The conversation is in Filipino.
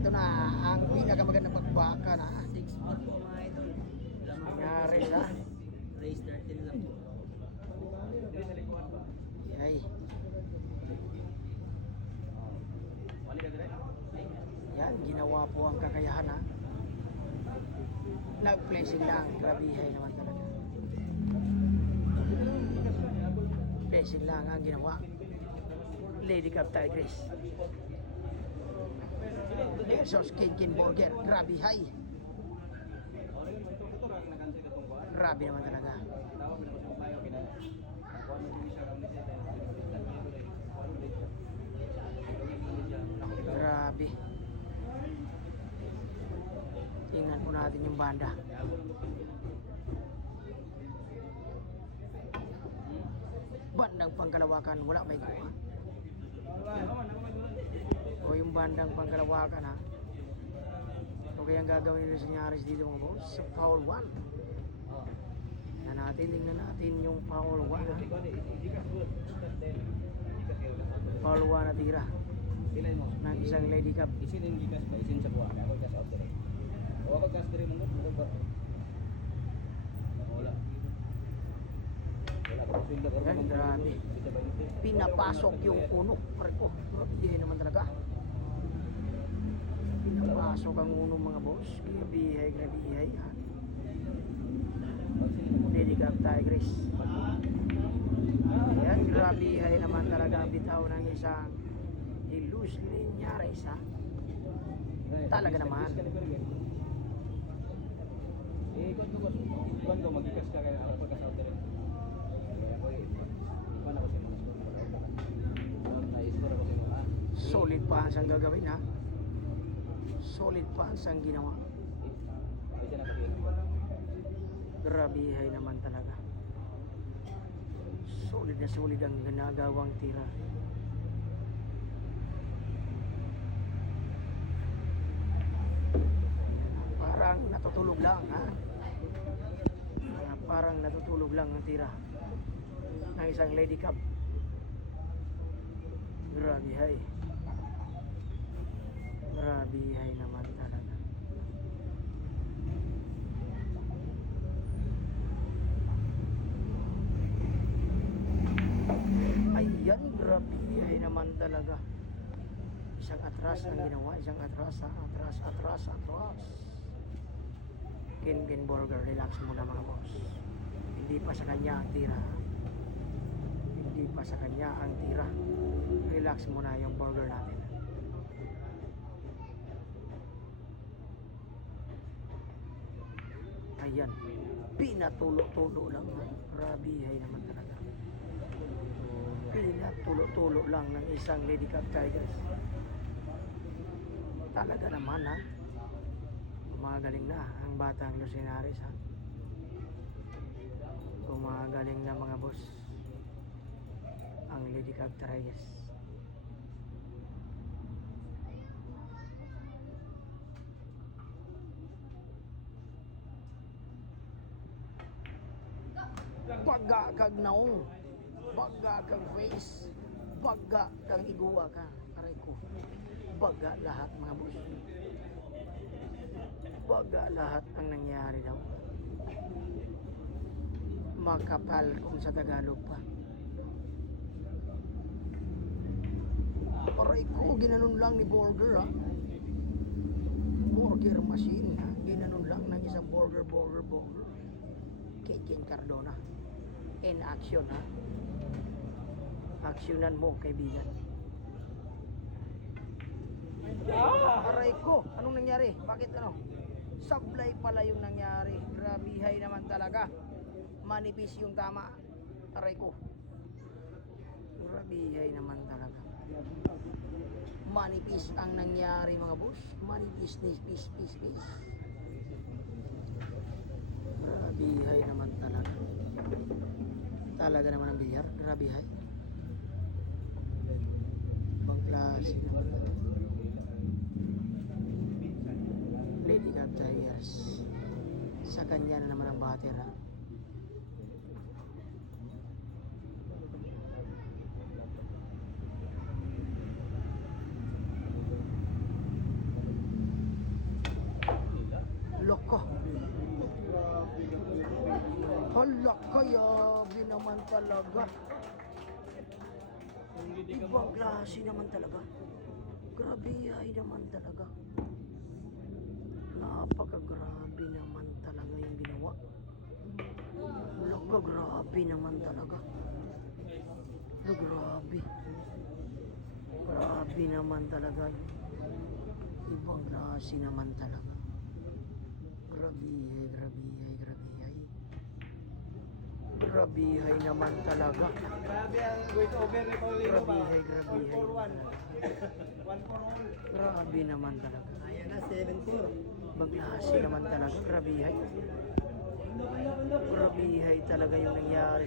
ito na ang pinakamagandang pagbaka na 6 foot po mga idol. nangyari na. Race 13 lang po. Ay. Yan, ginawa po ang kakayahan ha. Nag-placing lang, grabihay naman talaga. Placing lang ang ginawa. Lady Cup Tigress versus King Burger, grabihay. Grabe naman talaga. Grabe. Tingnan po natin yung banda. Bandang Pangkalawakan, wala may kuha. O yung bandang Pangkalawakan ha. O kaya ang gagawin nila sa Nyaris dito mga boss, sa foul 1. Tingnan natin yung foul 1 ha. Foul 1 na tira ng isang Lady Cup. Isin yung gigas ba? Isin sa buwan. Ako gas out dire. O ako gas dire mong ba? Wala. Wala ko swing na Yan, grabe. Pinapasok yung uno. Pare ko, hindi naman talaga. Pinapasok ang uno mga boss. Grabihay ha. Lady Cup Tigress. Yan, grabihay naman talaga ang bitaw ng isang Ilus Linyares ha. Talaga naman. Eh, kung magigas ka kaya ako pagka-south rin. Kaya ako ipan ako sa mga school. Na-score ako sa mga. Solid pa ang gagawin ha. Solid pa ang ginawa. Kasi nakapil. Grabihay naman talaga. Solid na solid ang ginagawang tira. Parang natutulog lang ha. Parang natutulog lang ang tira ng isang Lady Cup. Grabihay. Grabihay naman talaga. Ayan, grabihay naman talaga. Isang atras ang ginawa, isang atras. King Burger, relax muna mga boss. Hindi pa sa kanya ang tira. Hindi pa sa kanya ang tira. Relax muna yung burger natin. Ayan, pinatulo-tulo lang. Grabihay naman talaga. Pinatulo-tulo lang ng isang Lady Cup Tigers. Talaga naman ha. Gumagaling na ang batang Lucinares ha. Gumagaling na mga boss ang Lady Cup Tigers. Baga kag naong, baga kag face, baga kag iguwa ka. Aray ko, baga lahat mga boss. Baga lahat ang nangyari daw. Makapal kung sa Tagalog pa. Aray ko, ginanon lang ni Burger ha. Burger machine ha. Ginanon lang ng isang burger. King Cardona. In action ha. Aksyonan mo kaibigan. Aray ko, anong nangyari? Bakit ano? Sablay pala yung nangyari. Grabihay naman talaga. Manipis yung tama. Aray ko. Grabihay naman talaga. Manipis ang nangyari mga boss. Manipis, pis. Grabihay naman talaga. Talaga naman ang bilyar. Grabihay. Ibang klase naman talaga. Lady Cup Tigers. Sa kanya na naman ang batera. Loko. Hala, kayabi naman talaga. Ibang klase naman talaga. Grabe ay naman talaga. Napakagrabe naman talaga yung ginawa. Loko, grabe naman talaga. Grabe. Grabe naman talaga. Ibang klase naman talaga. Grabe, grabe. Grabe naman talaga. Grabe ang voice over ni Paulino ba? Grabe. 441. 1 for all. Grabe naman talaga. Ayan na, 7-4. Ibang klase naman talaga. Grabe talaga yung nangyari.